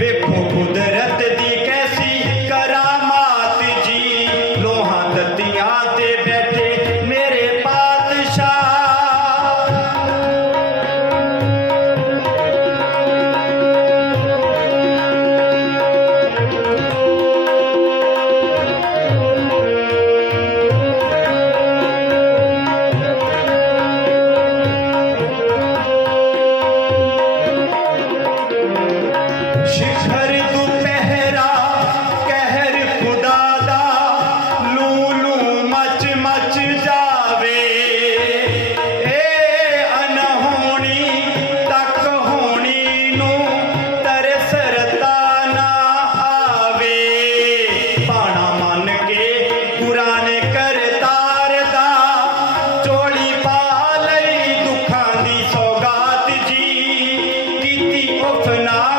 ve popudere of tonight.